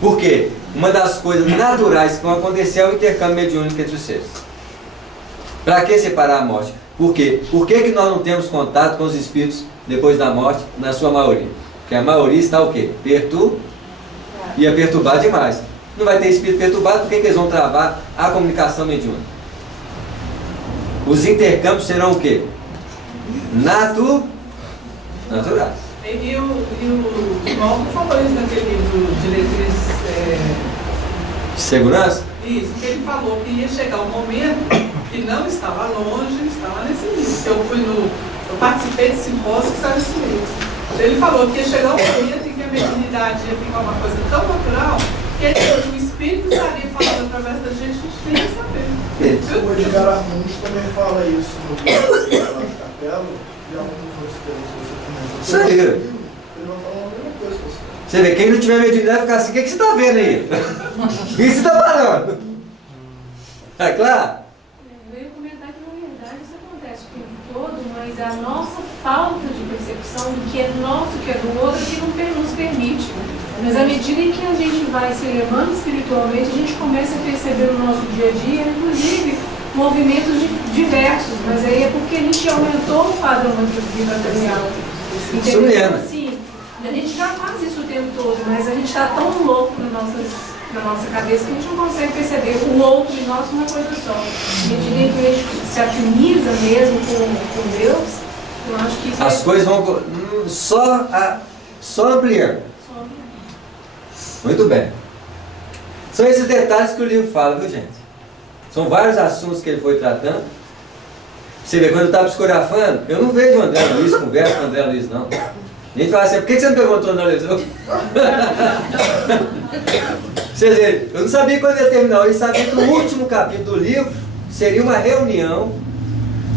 Por quê? Uma das coisas naturais que vão acontecer é o intercâmbio mediúnico entre os seres. Para que separar a morte? Por quê? Por que nós não temos contato com os espíritos depois da morte, na sua maioria? Porque a maioria está o quê? Ia perturbar demais. Não vai ter espírito perturbado, por que eles vão travar a comunicação mediúnica? Os intercâmbios serão o quê? Naturais. E o Walter falou isso naquele livro Diretrizes de Segurança? Isso, que ele falou que ia chegar um momento que não estava longe, estava nesse livro. Eu participei desse simpósio que estava nesse livro. Ele falou que ia chegar um momento em que a mediunidade ia ficar uma coisa tão natural que o espírito estaria falando através da gente, a gente nem ia saber. O Edgar Armando também fala isso no livro de Capela e alguns outros textos. Isso aí. Ele vai falar a mesma coisa que você. Você vê, quem não tiver mediunidade vai ficar assim, o que você está vendo aí? O que você está falando? É claro? Eu ia comentar que, na verdade, isso acontece o tempo todo, mas a nossa falta de percepção do que é nosso, que é do outro, que não nos permite. Mas à medida em que a gente vai se elevando espiritualmente, a gente começa a perceber no nosso dia a dia, inclusive, movimentos diversos, mas aí é porque a gente aumentou o padrão vibratorial. Isso mesmo. Assim, a gente já faz isso o tempo todo, mas a gente está tão louco na nossa cabeça que a gente não consegue perceber o outro e nós uma coisa só. À medida em que a gente se afiniza mesmo com Deus, eu acho que isso as coisas vão só ampliando. Muito bem. São esses detalhes que o livro fala, viu, gente? São vários assuntos que ele foi tratando. Você vê, quando eu estava psicografando, eu não vejo o André Luiz, conversa com o André Luiz, não. A gente fala assim, por que você não perguntou o André Luiz? Vocês verem, eu não sabia quando ia terminar, eu sabia que o último capítulo do livro seria uma reunião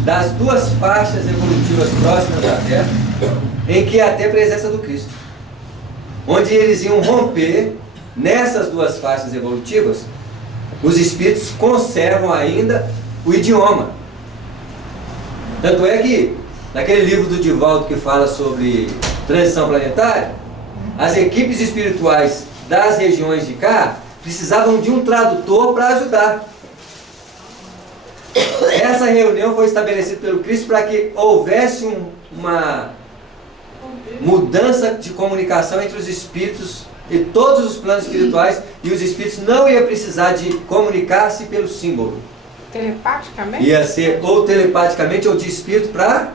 das 2 faixas evolutivas próximas da Terra, em que ia ter a presença do Cristo. Onde eles iam romper, nessas 2 faixas evolutivas, os espíritos conservam ainda o idioma. Tanto é que, naquele livro do Divaldo que fala sobre transição planetária, as equipes espirituais das regiões de cá precisavam de um tradutor para ajudar. Essa reunião foi estabelecida pelo Cristo para que houvesse uma mudança de comunicação entre os espíritos e todos os planos espirituais, e os espíritos não iam precisar de comunicar-se pelo símbolo. Telepaticamente? Ia ser ou telepaticamente ou de espírito para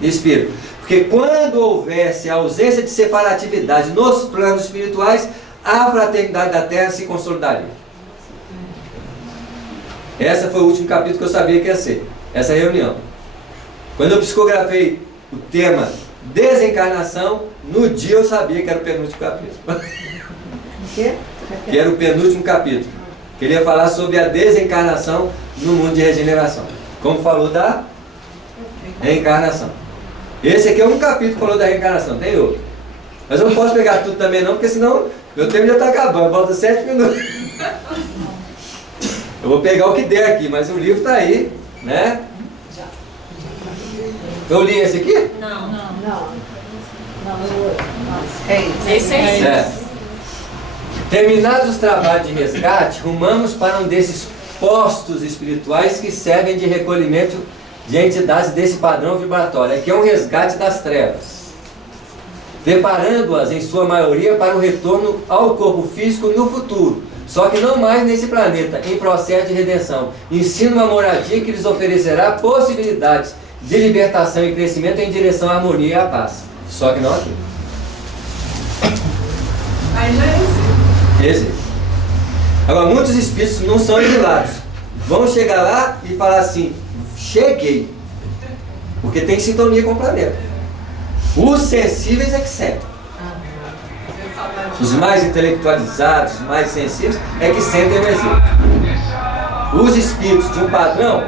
espírito. Porque quando houvesse a ausência de separatividade nos planos espirituais, a fraternidade da Terra se consolidaria. Esse foi o último capítulo que eu sabia que ia ser, essa reunião. Quando eu psicografei o tema desencarnação, no dia eu sabia que era o penúltimo capítulo. Que era o penúltimo capítulo. Que ele ia falar sobre a desencarnação no mundo de regeneração. Como falou da reencarnação. Esse aqui é um capítulo que falou da reencarnação, tem outro. Mas eu não posso pegar tudo também não, porque senão meu tempo já está acabando, falta 7 minutos. Eu vou pegar o que der aqui, mas o livro está aí, né? Eu li esse aqui? Não. Esse é isso. Terminados os trabalhos de resgate, rumamos para um desses postos espirituais que servem de recolhimento de entidades desse padrão vibratório. Aqui é um resgate das trevas, preparando-as em sua maioria para o retorno ao corpo físico no futuro, só que não mais nesse planeta, em processo de redenção. Ensina uma moradia que lhes oferecerá possibilidades de libertação e crescimento em direção à harmonia e à paz, só que não aqui. Aí já é Esse. Agora, muitos espíritos não são exilados. Vão chegar lá e falar assim: cheguei. Porque tem sintonia com o planeta. Os sensíveis é que sentem. Os mais intelectualizados, os mais sensíveis, é que sentem o exílio. Os espíritos de um padrão,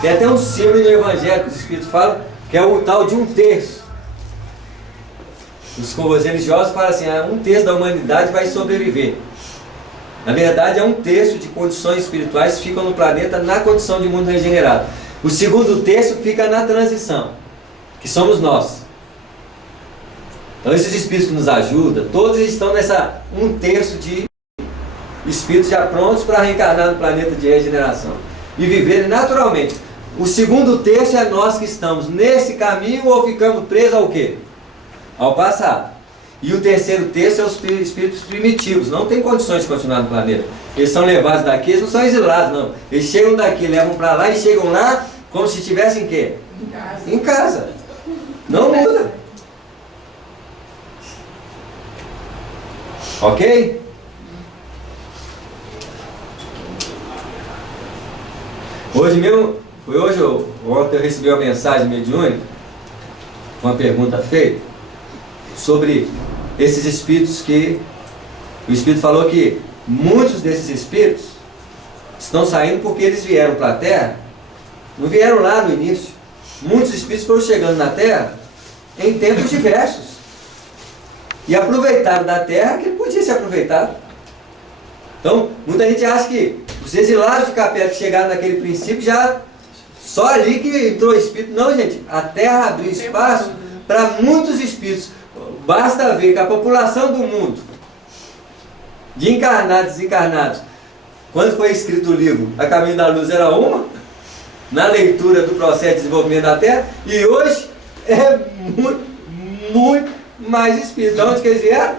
tem até um símbolo no Evangelho que os espíritos falam, que é o tal de 1/3. Os religiosos falam assim: 1/3 da humanidade vai sobreviver. Na verdade, 1/3 de condições espirituais ficam no planeta na condição de mundo regenerado. O segundo terço fica na transição, que somos nós. Então esses espíritos que nos ajudam, todos estão nessa 1/3 de espíritos já prontos para reencarnar no planeta de regeneração e viverem naturalmente. O segundo terço é nós que estamos nesse caminho ou ficamos presos ao quê? Ao passado. E o terceiro terço é os espíritos primitivos, não tem condições de continuar no planeta. Eles são levados daqui, eles não são exilados, não. Eles chegam daqui, levam para lá e chegam lá como se estivessem em quê? Em casa. Em casa. Não muda. Ok? Hoje mesmo, ontem eu recebi uma mensagem mediúnica, uma pergunta feita, sobre esses espíritos que o Espírito falou que muitos desses espíritos estão saindo porque eles vieram para a Terra, não vieram lá no início. Muitos espíritos foram chegando na Terra em tempos diversos e aproveitaram da Terra que podia ser aproveitado. Então, muita gente acha que os exilados de Capela que chegaram naquele princípio já só ali que entrou o espírito. Não, gente, a Terra abriu espaço para muitos espíritos. Basta ver que a população do mundo, de encarnados e desencarnados, quando foi escrito o livro A Caminho da Luz era uma, na leitura do processo de desenvolvimento da Terra, e hoje é muito mais espíritos. De onde que eles vieram?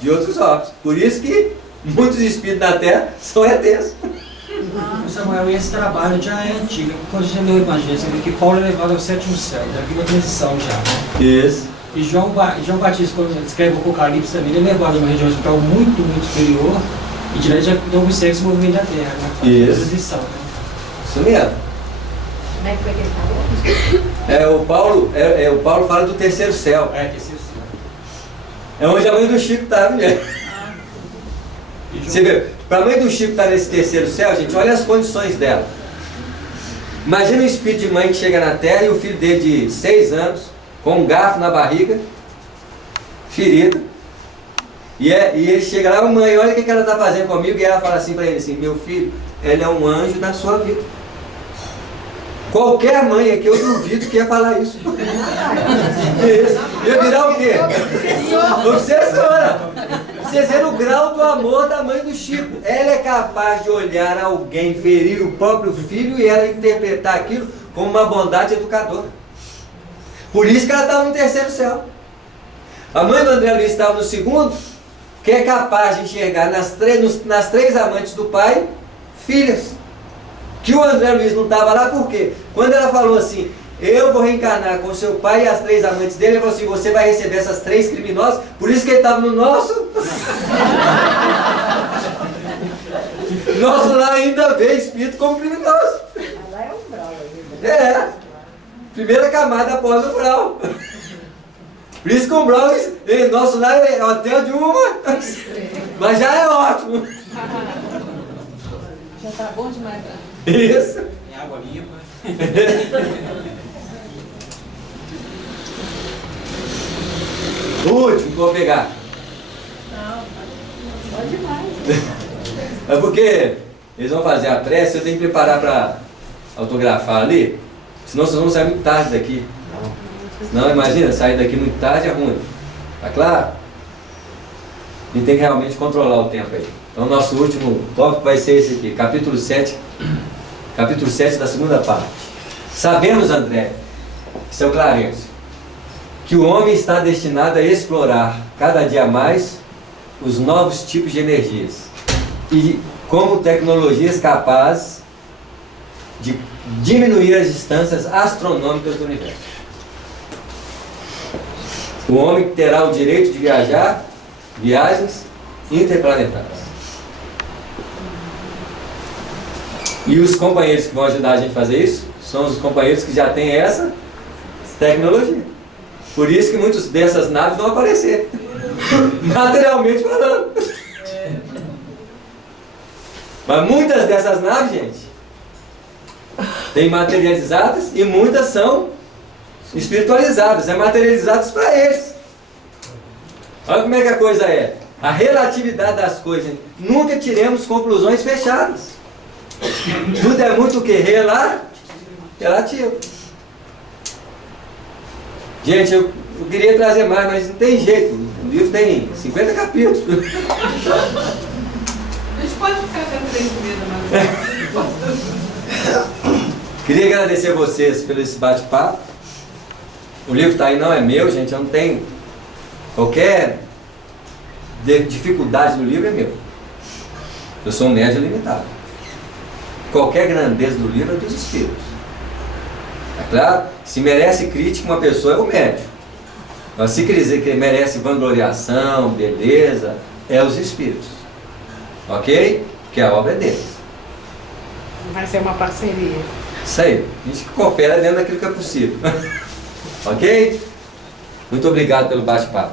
De outros orbes. Por isso que muitos espíritos da Terra são ETs. Samuel, e esse trabalho já é antigo. Quando a gente lê o Evangelho, você vê que Paulo é levado ao 7º céu, já viu a transição já. Isso. E João Batista, quando ele escreve o Apocalipse também, ele é levado a uma região espiritual muito, muito superior e direto já não consegue se mover da Terra, né? Isso. Transição, né? Isso mesmo. Como é que foi que ele falou? O Paulo fala do 3º céu. Terceiro céu. É onde a mãe do Chico está, mulher. Você vê, para a mãe do Chico estar nesse 3º céu, gente, olha as condições dela. Imagina um espírito de mãe que chega na Terra e o filho dele de 6 anos, com um garfo na barriga, ferido, e ele chega lá: mãe, olha o que ela está fazendo comigo, e ela fala assim para ele assim: meu filho, ela é um anjo da sua vida. Qualquer mãe aqui, eu duvido que ia falar isso. Ia virar o quê? Obsessora. vocês verem o grau do amor da mãe do Chico. Ela é capaz de olhar alguém ferir o próprio filho e ela interpretar aquilo como uma bondade educadora. Por isso que ela estava no terceiro céu. A mãe do André Luiz estava no segundo, que é capaz de enxergar nas três amantes do pai, filhas. Que o André Luiz não estava lá, por quê? Quando ela falou assim, eu vou reencarnar com seu pai e as três amantes dele, ele falou assim, você vai receber essas três criminosas, por isso que ele estava no nosso. Nosso lá ainda vê espírito como criminoso. Lá é um brau ainda. É, primeira camada após o brau. Por isso que o brau, nosso lá é hotel de uma, mas já é ótimo. Já tá bom demais. Isso. Tem água limpa. O último que eu vou pegar. Não, pode demais. É porque eles vão fazer a prece, eu tenho que preparar para autografar ali, senão vocês vão sair muito tarde daqui. Não, imagina, sair daqui muito tarde é ruim. Tá claro? A gente tem que realmente controlar o tempo aí. Então, nosso último tópico vai ser esse aqui, capítulo 7 da segunda parte. Sabemos, André, seu Clarencio, que o homem está destinado a explorar cada dia mais os novos tipos de energias e como tecnologias capazes de diminuir as distâncias astronômicas do universo. O homem terá o direito de viajar viagens interplanetárias. E os companheiros que vão ajudar a gente a fazer isso são os companheiros que já têm essa tecnologia. Por isso que muitas dessas naves vão aparecer, materialmente falando. Mas muitas dessas naves, gente, tem materializadas e muitas são espiritualizadas, materializadas para eles. Olha como é que a coisa é. A relatividade das coisas. Nunca tiremos conclusões fechadas. Tudo é muito o que? Relativo. Gente, eu queria trazer mais, mas não tem jeito. O livro tem 50 capítulos. A gente pode ficar até 3 meses, mas... Queria agradecer a vocês pelo esse bate-papo. O livro está aí, não é meu, gente. Eu não tenho qualquer dificuldade no livro, é meu. Eu sou um médium limitado. Qualquer grandeza do livro é dos espíritos. É claro? Se merece crítica uma pessoa é o médium. Mas se quer dizer que merece vangloriação, beleza, é os espíritos. Ok? Porque a obra é deles. Vai ser uma parceria. Isso aí. A gente coopera dentro daquilo que é possível. Ok? Muito obrigado pelo bate-papo.